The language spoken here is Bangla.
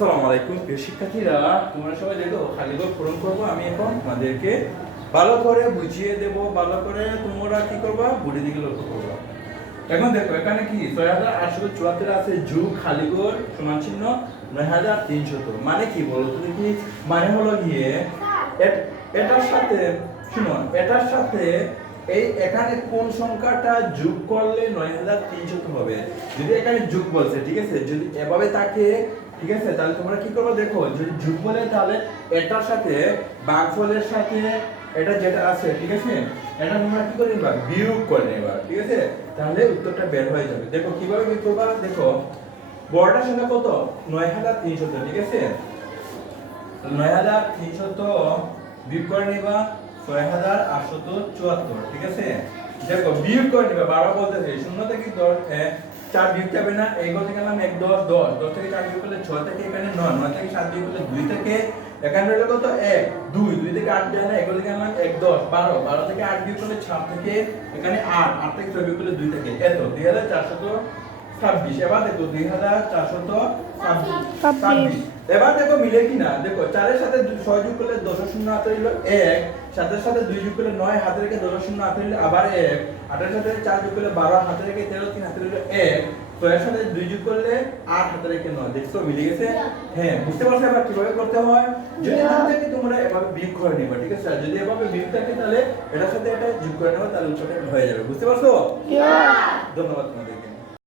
আসসালামু আলাইকুম প্রিয় শিক্ষার্থীরা, তোমরা সবাই দেখো খালি ঘর পূরণ করবো। আমি এখন তোমাদেরকে ভালো করে বুঝিয়ে দেব, ভালো করে তোমরা কি করবা বুড়ি দিকে লক্ষ্য করবা। এখন দেখো এখানে কি ৬৮৭৪ আছে যোগ খালি ঘর সমান চিহ্ন ৯৩০০। মানে কি বলো তো দেখি? মানে হলো গিয়ে এটার সাথে শুনো, এটার সাথে এই এখানে কোন সংখ্যাটা যোগ করলে ৯৩০০ হবে। যদি এখানে যোগ বলছে, ঠিক আছে, যদি এভাবে থাকে, ঠিক আছে, তাহলে তোমরা কি করবে দেখো, যদি যোগ বলে তাহলে এটার সাথে ভাগফলের সাথে এটা যেটা আছে, ঠিক আছে, এটা তোমরা কি করে নিবা বিয়োগ করে নিবা, ঠিক আছে, তাহলে উত্তরটা বের হয়ে যাবে। দেখো কিভাবে বিয়োগ করবা, দেখো বড়টার সংখ্যা কত ৯৩০০, ঠিক আছে, ৯৩০০ বিয়োগ করে নিবা ৬৮৭৪, ঠিক আছে। দেখো বিয়োগ করে নিবা, ১২ বলতেছে শূন্য থেকে 4 বিয়োগ যাবে না, এই করতে গেলাম ১ 10 10 10 থেকে 4 বিয়োগ করলে 6 থেকে এখানে 9 9 থেকে 7 বিয়োগ করলে 2 থেকে এখানে হলো কত 1 2 2 থেকে 8 যায় না, এই করতে গেলাম 1 10 12 12 থেকে 8 বিয়োগ করলে 7 থেকে এখানে 8 8 থেকে 6 বিয়োগ করলে 2 থেকে এত 2426। এবার দেখো 2426। এবার দেখো মিলে কিনা, দেখো 4 এর সাথে 6 যোগ করলে 10 শূন্য হাতে হইল 1, 7 এর সাথে 2 যোগ করলে 9 হাতে রেখে 10 শূন্য হাতে হইল আবার 1, 8 এর সাথে 4 যোগ করলে 12 হাতে রেখে 13 3 হাতে হইল 1, 6 এর সাথে 2 যোগ করলে 8 হাতে রেখে 9। দেখছো মিলে গেছে? হ্যাঁ, বুঝতে পারছো এবার কিভাবে করতে হয়? যদি না থাকে তোমরা এভাবে বিয়োগ করে নিবা, ঠিক আছে, আর যদি এভাবে বিয়োগ থাকে তাহলে এটার সাথে এটা যোগ করে নেবা, তাহলে উত্তরটা হয়ে যাবে। বুঝতে পারছো? ধন্যবাদ তোমাদের।